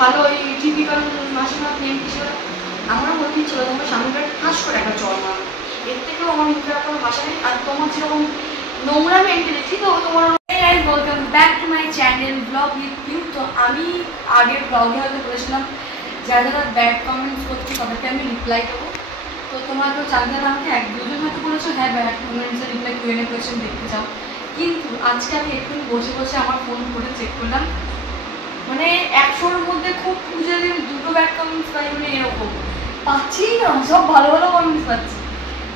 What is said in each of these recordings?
ভালো ওই টিপিক্যাল মাসিমার প্রেম হিসেবে আমারও বলতে ইচ্ছে হলো তোমার সামনে ঠাস করে একটা জল মারো, এর থেকেও আমার মুখে কোনো ভাষা নেই। আর তোমার যেরকম নোংরা মেন্টালিটি, তো তোমার welcome back to my channel vlog with you. তো আমি আগের ব্লগে হয়তো বলেছিলাম যারা যারা ব্যাড কমেন্টস করছে তাদেরকে আমি রিপ্লাই দেবো। তো তোমার তো জানতে আমাকে এক দুজন হয়তো বলেছো হ্যাঁ ব্যাড কমেন্টসের রিপ্লাই Q&A কোয়েশ্চেন দেখতে চাও, কিন্তু আজকে আমি এক্ষুনি বসে বসে আমার ফোন করে চেক করলাম, মানে 100-র মধ্যে খুব খুঁজে দিন 2টো ব্যাড কমেন্টস পাই, মানে এরকম পাচ্ছি না, সব ভালো ভালো কমেন্টস পাচ্ছি।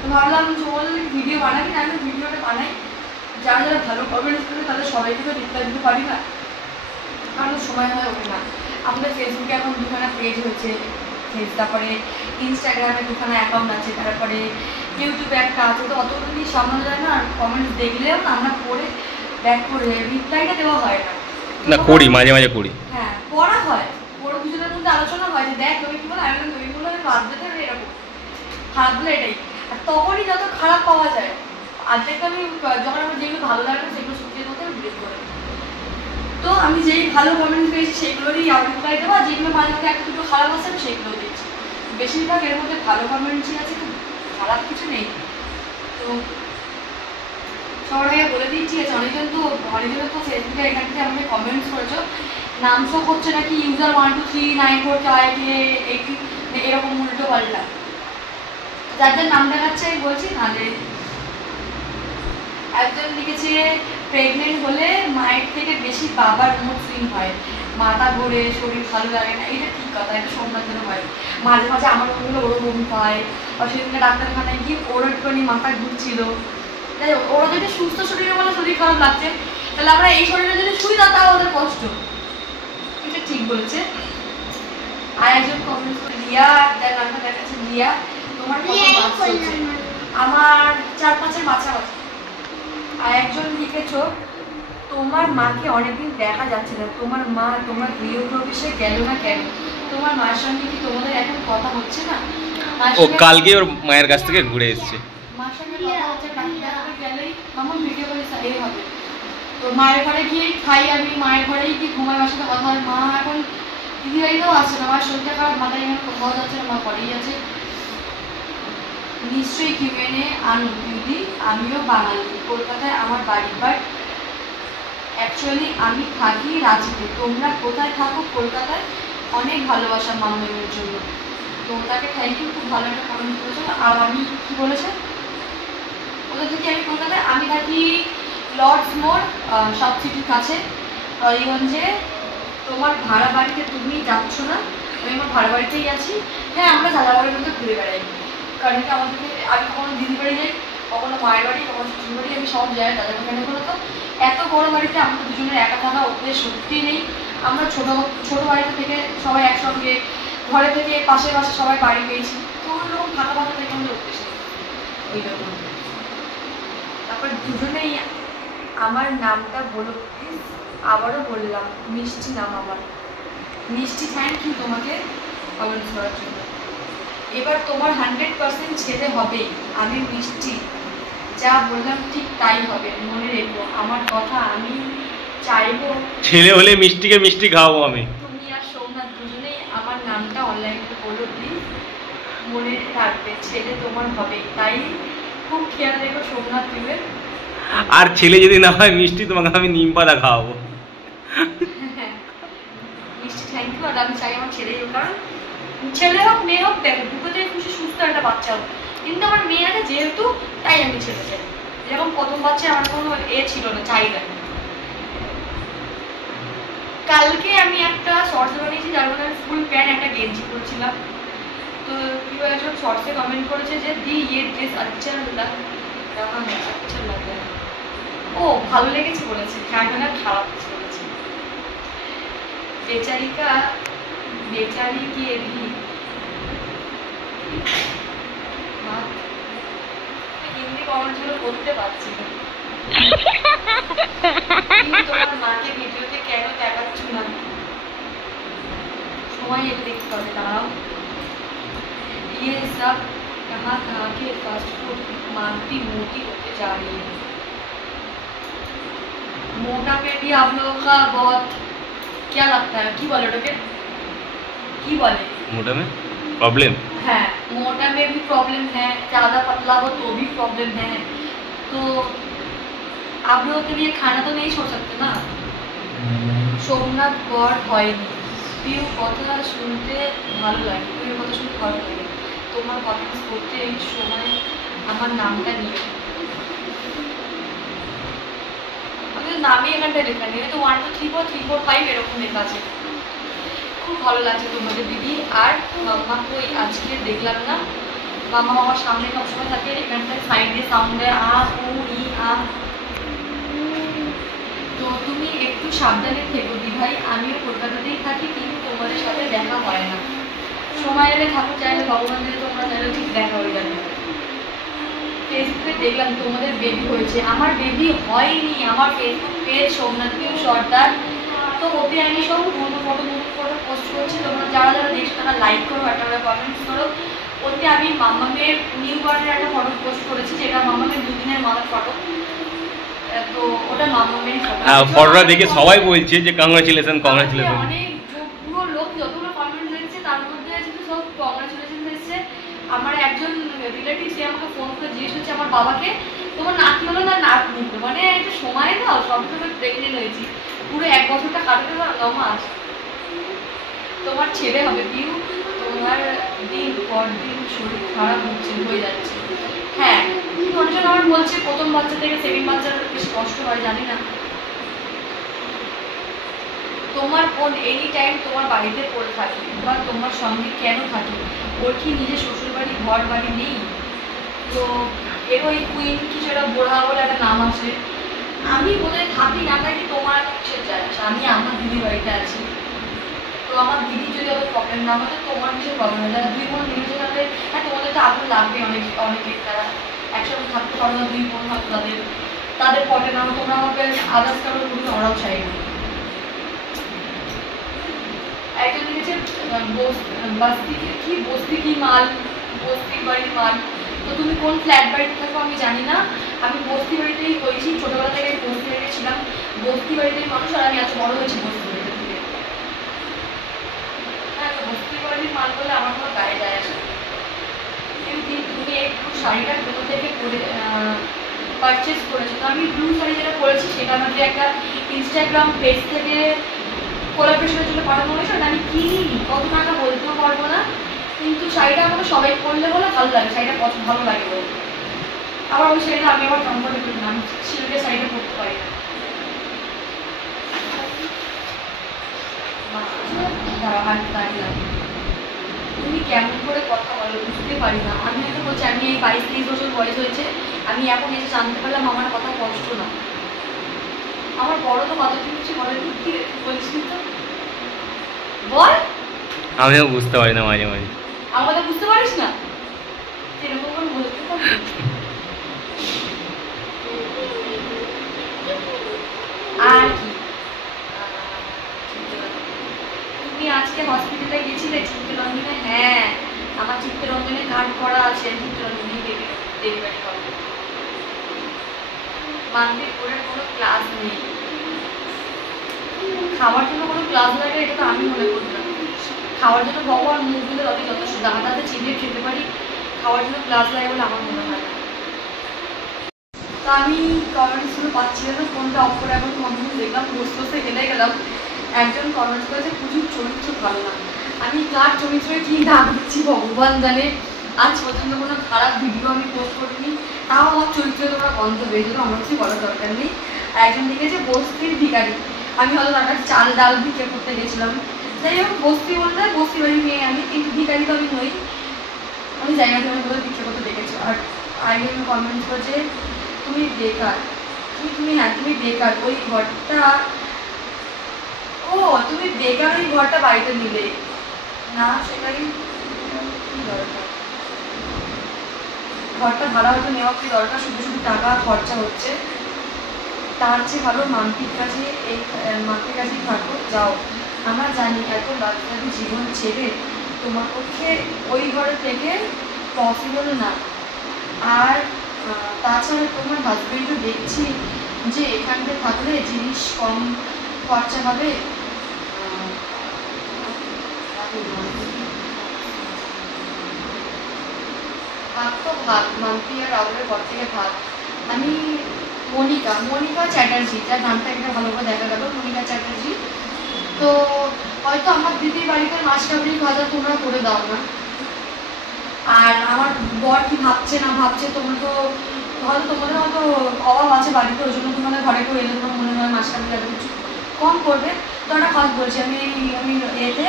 তো ভাবলাম চল ভিডিও বানাবি, না আমি ভিডিওটা বানাই, যারা যারা ভালো কমেন্টস করে তাদের সবাইকে তো রিপ্লাই দিতে পারি না, কারণ সময় হয়ে ওঠে না। আমাদের ফেসবুকে এখন 2খানা পেজ হয়েছে, তারপরে ইনস্টাগ্রামে 2খানা অ্যাকাউন্ট আছে, তারপরে ইউটিউবে একটা আছে, তো অতগুলি সামনে যায় না। আর কমেন্টস দেখলেও না আমরা পড়ে ব্যাক করে রিপ্লাইটা দেওয়া হয় না, না করি মাঝে মাঝে করি, হ্যাঁ পড়া হয়, পড়ে দুজনের মধ্যে আলোচনা হয় যে দেখ তুমি কি বলো, আমি তুমি বলো, আমি বাদ দিতে এরকম খারাপ বলে এটাই। আর তখনই যত খারাপ পাওয়া যায় আর্ধেকটা আমি যখন আমার যেগুলো ভালো লাগে সেগুলো শুকিয়ে মধ্যে আমি ডিলিট করে। তো আমি যেই ভালো কমেন্ট পেয়েছি সেগুলোরই রিপ্লাই দেবো, আর যেগুলো মাঝে মধ্যে একটা দুটো খারাপ আছে আমি সেগুলো দিচ্ছি। বেশিরভাগ এর মধ্যে ভালো কমেন্টসই আছে, খুব খারাপ কিছু নেই। তো সবার আগে বলে দিই, ঠিক আছে, অনেকজন তো ফেসবুকে এখান থেকে আমাকে কমেন্টস করেছো, নাম শো করছে নাকি ইউজার 1239458 এরকম উল্টো পাল্টা, যার যার নাম দেখাচ্ছে আমি বলছি। নাহলে একজন লিখেছে প্রেগনেন্ট হলে মায়ের থেকে বেশি বাবার মুড সুইং হয়, মাথা ঘোরে, শরীর ভালো লাগে না। এটা ঠিক কথা, এটা সোমবার জন্য হয়, মাঝে মাঝে আমার মনে ওরও ঘুম পায়, আর সেদিনকে ডাক্তারখানায় গিয়ে ওরও একটুখানি মাথা ঘুরছিল। তাই ওরা যদি সুস্থ শরীরে বলে শরীর খারাপ লাগছে, তাহলে আমরা এই শরীরে যদি শুই না তাও ওদের কষ্ট, এটা ঠিক বলেছে। আর একজন কমেন্ট করে রিয়া, যার নামটা দেখাচ্ছে রিয়া, তোমার আমার 4-5-এর বাচ্চা আছে। আর একজন লিখেছো তোমার মাকে অনেকদিন দেখা যাচ্ছে না, তোমার মা তোমার গৃহপ্রবেশে গেল না কেন, তোমার মায়ের সঙ্গে কি তোমাদের এখন কথা হচ্ছে না? ও কালকে ওর মায়ের কাছ থেকে ঘুরে এসেছে, মায়ের সঙ্গে কথা হচ্ছে, ডাক্তার গেলেই আমার ভিডিও করে এই হবে। তো মায়ের ঘরে গিয়ে খাই আমি, মায়ের ঘরেই কি ঘুমায়, মার সাথে কথা হয়। মা এখন দিদিবাড়িতেও আসছে না, আমার শরীরটা খারাপ, মাথায় এখানে কোথাও যাচ্ছে না, মা ঘরেই আছে। নিশ্চয়ই Q&A আনো দিদি, আমিও বাঙালি, কলকাতায় আমার বাড়ি, বাট অ্যাকচুয়ালি আমি থাকি রাঁচিতে, তোমরা কোথায় থাকো? কলকাতায়। অনেক ভালোবাসা মামের জন্য। তো তাকে থ্যাংক ইউ, খুব ভালো একটা কমেন্ট করেছো। আর আমি কি বলেছে, ওদের থেকে আমি কলকাতায়, আমি থাকি লর্ডস মোড়, সাউথ সিটির কাছে, টলিগঞ্জে। তোমার ভাড়া বাড়িতে তুমি যাচ্ছ না? আমি আমার ভাড়া বাড়িতেই আছি। হ্যাঁ, আমরা দাদাবাড়ির মধ্যে ঘুরে বেড়াই, কারণ কি আমাদেরকে আমি কখনো দিদি বাড়ি যাই, কখনো মায়ের বাড়ি, কখনো শ্বশুর বাড়ি, আমি সব জায়গায় দাদাকে কেন বলো তো, এত বড় বাড়িতে আমাদের দুজনের একা থাকা অভ্যেস সত্যি নেই। আমরা ছোট বাড়িতে থেকে সবাই একসঙ্গে, ঘরে থেকে পাশে পাশে সবাই বাড়ি পেয়েছি, তো ওরকম ফাঁকা ফাঁকা থেকে আমাদের অভ্যেস নেই ওই রকম। তারপর দুজনেই আমার নামটা বলো প্লিজ। আবারও বললাম, মিষ্টি নাম আমার। মিষ্টি, থ্যাংক ইউ তোমাকে কমেন্টস করার জন্য। এবার তোমার 100% ছেলে হবেই, আমি মিষ্টি, যা বললাম ঠিক তাই হবে, মনে রেখো আমার কথা। আমি চাইবো ছেলে হলে মিষ্টিকে মিষ্টি খাওয়াবো আমি। তুমি আর সোমনাথ দুজনেই আমার নামটা অনলাইনে বলো প্লিজ, মনে রাখবে ছেলে তোমার হবে, তাই খুব খেয়াল রেখো সোমনাথ তুমি। আর ছেলে যদি না হয় মিষ্টি, তোমাকে আমি নিম পাতা খাওয়াবো। মিষ্টি, থ্যাংক ইউ। আর আমি চাই আমার ছেলেই হোক, কারণ ছেলে হোক মেয়ে হোক, দেখো দুটোতেই খুশি সুস্থ একটা বাচ্চা হোক, কিন্তু আমার মেয়ে আছে যেহেতু, তাই আমি ছেলে চাই। যেরকম প্রথম বাচ্চা আমার কোনো ছিল না, চাহিদা। কালকে আমি একটা শর্টস বানিয়েছি, যার মধ্যে আমি ফুল প্যান্ট একটা গেঞ্জি পরেছিলাম। তো কেউ একজন শর্টসে কমেন্ট করেছে যে দি ইয়ে ড্রেস আচ্ছা লাগে, ও ভালো লেগেছে বলেছে, হ্যাঁ না খারাপ বলেছে। বেচারিকা বেচারি কি এভি হিন্দি কমেন্টগুলো করতে পারছি না। তোমার মাকে ভিডিওতে কেন দেখাচ্ছ না? সময় এলে দেখতে হবে, দাঁড়াও। ये सब कहाँ कहाँ के फास्ट फूड मांगती मोटी होते जा रही है। मोटा पे भी आप लोगों का बहुत क्या लगता है, की बोलो टोके কি বলে मोटा में प्रॉब्लम है, मोटा में भी प्रॉब्लम है, ज़्यादा पतला हो तो भी प्रॉब्लम है। तो आप लोगों के लिए खाना तो नहीं छोड़ सकते ना। সোমনাথ গড় হয়নি। প্রিয় কথা শুনতে ভালো লাগে, প্রিয় কথা শুনতে ভালো লাগে, তোমার কমেন্টস করতে এই সময় আমার নামটা নিয়ে আমাদের নামই এখানটায় লেখা নেই, তো 1 2 3 4 3 4 5 এরকম লেখা আছে। খুব ভালো লাগছে তোমাদের দিদি। আর মাম্মা কই আজকে দেখলাম না। মাম্মা আমার সামনে সবসময় থাকে, এখানটায় সাইডে সাউন্ড দেয় আ উ ই আ। তো তুমি একটু সাবধানে থেকো দিভাই, আমিও কলকাতাতেই থাকি কিন্তু তোমাদের সাথে দেখা হয় না। সময় এলে ঠাকুর চাইলে ভগবান দিলে তোমরা চাইলে ঠিক দেখা হয়ে যাবে। ফেসবুকে দেখলাম তোমাদের বেবি হয়েছে, আমার বেবি হয়নি। আমার ফেসবুক পেজ সোমনাথ পিউ সর্দার, তো ওতে আমি সব নতুন ফটো পোস্ট করছি। তোমরা যারা যারা দেখছো তারা লাইক করো, একটা কমেন্টস করো। ওতে আমি মাম্মামের নিউ বার্থের একটা ফটো পোস্ট করেছি, যেটা মাম্মামের 2 দিনের মাথার ফটো। তো ওটা মাম্মামেরই ফটো। ফটোটা দেখে সবাই বলছে যে কংগ্রাচুলেশন কংগ্রাচুলেশন। অনেক পুরো লোক যতগুলো কমেন্ট দিচ্ছে তার মধ্যে কিন্তু সব কংগ্রাচুলেশন এসেছে। আমার একজন রিলেটিভ সে আমাকে ফোন করে জিজ্ঞেস করছে আমার বাবাকে, তোমার নাতি হলো না নাতি নিতে, মানে একটা সময় দাও, সব সময় প্রেগনেন্ট হয়েছি, পুরো 1 বছরটা কাটাতে পারো 9 মাস। তোমার ছেলে হবে পিউ, তোমার দিন পর দিন শরীর খারাপ হয়ে যাচ্ছে। হ্যাঁ, অনেকজন আমার বলছে প্রথম বাচ্চা থেকে সেকেন্ড বাচ্চার বেশি কষ্ট হয়, জানি না। তোমার বোন এনি টাইম তোমার বাড়িতে পড়ে থাকে বা তোমার সঙ্গে কেন থাকে? ওর কি নিজের শ্বশুরবাড়ি ঘর বাড়ি নেই? তো এর ওই কুইন কিছু একটা বোড়া বলে একটা নাম আছে। আমি বোধহয় থাকি না থাকি তোমার কিসের যায় আসে, আমি আমার দিদির বাড়িতে আছি। তো আমার দিদির যদি অত প্রবলেম না হয় তো তোমার কিসের প্রবলেম হয়? যারা 2 বোন মিলেছে তাদের, হ্যাঁ তোমাদের তো আগ্রহ লাগবে অনেকে, তারা একসাথে থাকতে পারো না, 2 বোন থাকতো তাদের পটে না, তোমরা হবে আদার্স কারোর খুবই ওরাও চাই না। একজন লিখেছে বস্তি কি মাল, বস্তির বাড়ির মাল। তো তুমি কোন ফ্ল্যাট বাড়িতে থাকো আমি জানি না, আমি বস্তি বাড়িতেই হয়েছি, ছোটবেলা থেকে আমি বস্তি বাড়িতে ছিলাম, বস্তি বাড়িতেই মানুষ, আর আমি এত বড় হয়েছি বস্তি বাড়িতে থেকে। হ্যাঁ, তো বস্তি বাড়ির মাল বলে আমার কোনো গায়ে যায় আসে। কিন্তু তুমি একটু শাড়িটা কোথা থেকে পারচেস করেছো? তো আমি ব্লু শাড়ি যেটা পরেছি সেটা আমাকে একটা ইনস্টাগ্রাম পেজ থেকে কোলাবরেশনের জন্য পাঠানো হয়েছে, ওটা আমি কিনিনি, কত টাকা বলতেও পারবো না, কিন্তু শাড়িটা আমাকে সবাই পরলে বলে ভালো লাগে, শাড়িটা ভালো লাগে বলে। আবার ওই শাড়িটা আমি আবার কমফোর্টেবল না, আমি সিল্কের শাড়িটা পরতে পারি না। তুমি কেমন করে কথা বলো বুঝতে পারি না। আমি হয়তো বলছি আমি এই 22-23 বছর বয়স হয়েছে, আমি এখন এসে জানতে পারলাম আমার কথা কষ্ট না। আমার বড় তো কথা কিছু বলে কি বলছিস তো বল। আমিও বুঝতে পারি না মাঝে মাঝে। আমার কথা বুঝতে পারিস না, এরকম করে বলতে পারবি? আর কি তুমি আজকে হসপিটালে গেছিলে চিত্তরঞ্জনে? হ্যাঁ, আমার চিত্তরঞ্জনে কার্ড করা আছে, চিত্তরঞ্জনেই ডেলিভারি হবে। মানবিক করে কোনো ক্লাস নেই, খাওয়ার জন্য কোনো ক্লাস লাগে এটা তো আমি মনে করি না। খাওয়ার জন্য ভগবান মুখ দিলে তাদের যথেষ্ট, দাঁড়াতে চিবিয়ে খেতে পারি, খাওয়ার জন্য ক্লাস লাগে বলে আমার মনে হয় না। তো আমি কমেন্টসগুলো পাচ্ছিলাম না, ফোনটা অফ করে এখন কমেন্টস দেখলাম, বসতে বসতে হেলে গেলাম। একজন কমেন্টস করেছে পুজোর চরিত্র ভালো না। আমি কার চরিত্রে কি দাগ দিচ্ছি ভগবান জানে। আজ পর্যন্ত কোনো খারাপ ভিডিও আমি পোস্ট করিনি, তাও আমার চরিত্রে তোমরা বন্ধ হয়ে যাবে, আমার কিছু বলার দরকার নেই। একজন লিখেছে বস্তির ভিখারি, আমি হয়তো তার কাছে চাল ডাল ভিক্ষে করতে গেছিলাম। যাই হোক, বস্তি বললে বস্তি বাড়ি মেয়ে আমি, কিন্তু ভিখারি তো আমি নই, আমি জায়গা থেকে বলে ভিক্ষে করতে দেখেছি। আর একজন কমেন্টস করেছে তুমি বেকার, তুমি বেকার, ওই ঘরটা, ও তুমি বেকার ওই ঘরটা বাড়িতে নিলে না, সেটাই কি দরকার, ঘরটা ভাড়া হয়তো নেওয়া কি দরকার, শুধু শুধু টাকা খরচা হচ্ছে, তার চেয়ে ভালো মাম্পির কাছেই থাকো, যাও। আমরা জানি এত লাক্সারি জীবন ছেড়ে তোমার পক্ষে ওই ঘরে থেকে পসিবল না। আর তাছাড়া তোমার হাজবেন্ডও দেখছি যে এখানটা থাকলে জিনিস কম খরচা হবে। তো ভাগ, মাম্পি আর রাহুলের ঘর থেকে ভাগ। আমি মনিকা চ্যাটার্জি, যার নামটা একটা ভালো করে দেখা গেল, মনিকা চ্যাটার্জি। তো হয়তো আমার দিদির বাড়িতে মাছ কাবলি ভাজা তোমরা করে দাও না, আর আমার বর কি ভাবছে না ভাবছে, তোমরা তো হয়তো তোমাদের হয়তো অভাব আছে বাড়িতে, ওই জন্য তোমাদের ঘরে কেউ এলে তোমার মনে হয় মাছ কাবলি ভাজা কিছু কম করবে। তো একটা কাজ বলছি, আমি এতে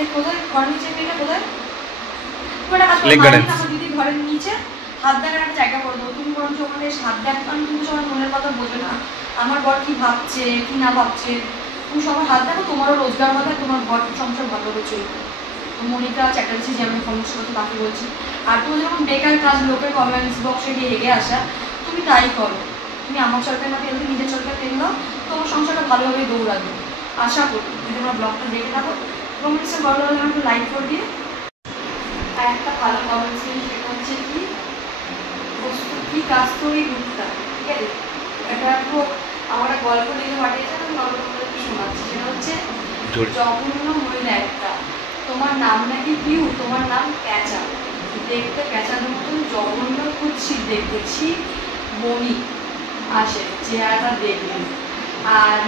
এটা কোথায়, ঘর নিচে এটা কোথায়, তুমি একটা কাজ করো, আমার দিদির ঘরের নিচে হাত দেখার একটা জায়গা করে দেবো। তুমি বরঞ্চ ওখানে এসে হাত দেখ, কারণ তুমি সবার মনের কথা বোঝো না, আমার বর কি ভাবছে কি না ভাবছে। তুমি সবার হাত দেখো, তোমারও রোজগার হবে, তোমার ঘর সংসার ভালোভাবে চলবে। মনিকা চ্যাটার্জি যে আমি সমস্ত কথা বাকি বলছি। আর তুমি যখন বেকার কাজ লোকের কমেন্টস বক্সে গিয়ে হেগে আসা, তুমি তাই করো। তুমি আমার সরকার না পেলে নিজের সরকার পেলো, তোমার সংসারটা ভালোভাবে দৌড়াবে আশা করি। যদি আমার ব্লগটা দেখে থাকো, কমেন্টসে ভালো লাগলে আমাকে লাইক করে দিয়ে। আর একটা ভালো কমেন্টস সেটা হচ্ছে কি, কি কাস্তরি গুপ্তা, ঠিক আছে, এটা খুব আমার গল্প লিখে পাঠিয়েছে, আমি গল্পগুলোকে শোনাচ্ছি। সেটা হচ্ছে, জঘন্য মহিলা একটা, তোমার নাম নাকি পিউ, তোমার নাম প্যাঁচা, দেখতে প্যাঁচার মতন জঘন্য কুৎসিত দেখতেছি, বমি আসে চেহারাটা দেখলেন। আর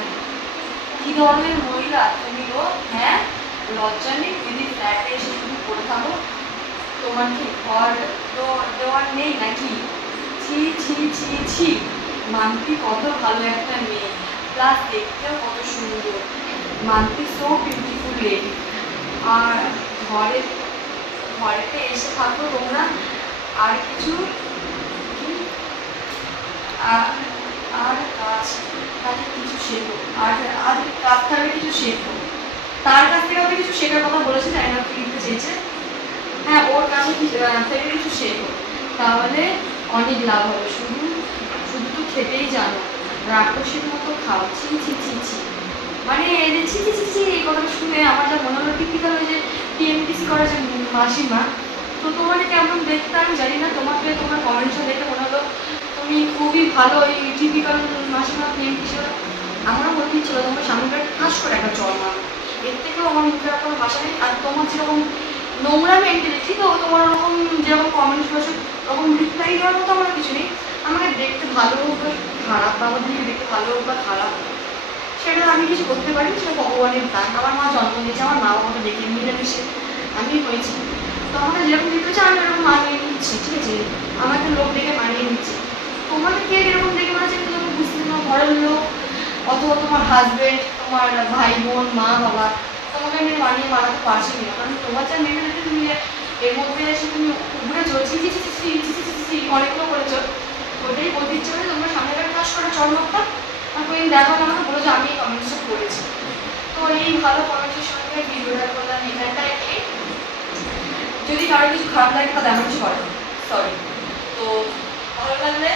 কি ধরনের মহিলা তুমি গো, হ্যাঁ লজ্জা নেই, দিদি ফ্ল্যাটে এসে শুধু পড়ে থাকো, তোমার কি ঘর তো দেওয়ার নেই নাকি? ছি ছি ছি ছি, মাম্পি কত ভালো একটা মেয়ে, প্লাস দেখতেও কত সুন্দর, মাম্পি সো বিউটিফুল লেডি। আর ঘরেতে এসে থাকো তোমরা, আর কিছু আর কাজ কিছু শেখো, আর কাজ থাকলে কিছু শেখো। তার কাছ থেকে ওকে কিছু শেখার কথা বলেছে, তাই না লিখতে চেয়েছে। হ্যাঁ, ওর কাছে থেকে কিছু শেখো, তাহলে অনেক লাভ হবে। শুধু তো খেতেই জানো, রাক্ষসীর মতো খাও, ছি ছি ছি ছি। মানে এই যে ছি ছি ছি ছি এই কথাটা শুনে আমার যা মনে হলো, টিপিক্যাল ওই যে টিএমপিসি করা যে মাসিমা। তো তোমাকে কেমন দেখতে আমি জানি না, তোমাকে তোমার কমেন্টসটা দেখে মনে হলো তুমি খুবই ভালো ওই টিপিক্যাল মাসিমা টিএমপিসি। আমারও বলতে ছিল তোমার সামনেটা ঠাস করে একটা জল মারো, এর থেকেও আমার মুখে কোনো ভাষা নেই। আর তোমার যেরকম নোংরা মেন্টালিটি, তো তোমার ওরকম যেরকম কমেন্টস করেছো ওরকম রিপ্লাই দেওয়ার মতো আমার কিছু নেই। আমাকে দেখতে ভালো হোক বা খারাপ, বা আমার দিকে দেখতে ভালো হোক বা খারাপ, সেটা আমি কিছু করতে পারি, সেটা ভগবানের দান। আমার মা জন্ম দিয়েছে, আমার মা বাবাকে দেখে মিলেমিশে আমি হয়েছি। তো আমাকে যেরকম দেখতে হচ্ছে আমি এরকম মানিয়ে নিচ্ছি, ঠিক আছে, আমাকে লোক দেখে মানিয়ে নিচ্ছি। তোমাকে কে এরকম দেখে মানাচ্ছে কিন্তু তুমি বুঝতে, তোমার ঘরের লোক অথবা তোমার হাজবেন্ড, তোমার ভাই বোন, মা বাবা তোমাকে আমি মানিয়ে মানাতে পারছি না। কারণ তোমার যা মেন্টালিটি, তুমি এর মধ্যে এসে তুমি ঘুরে চলছি অনেকগুলো করেছো, ওটাই বলতে ইচ্ছে করে তোমরা সামনে কাজ করে চর্মকটা আর কোন দেখো না, আমাকে বলো যে আমি এই কমেন্টসটা করেছি। তো এই ভালো কমেন্টের সঙ্গে ভিডিওটা করলাম এখানটায়। যদি কারো কিছু খারাপ লাগে তাহলে এমন কিছু করে সরি। তো ভালো লাগলে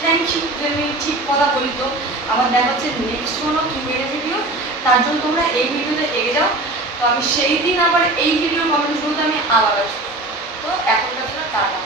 থ্যাংক ইউ, যে আমি ঠিক কথা বলি। তো আবার দেখা হচ্ছে নেক্সট কোনো কিউএনএ ভিডিও, তার জন্য তোমরা এই ভিডিওতে এগিয়ে যাও। তো আমি সেই দিন আবার এই ভিডিওর কমেন্টস বলতে আমি আবার আসবো। তো এখনকার জন্য টাটা।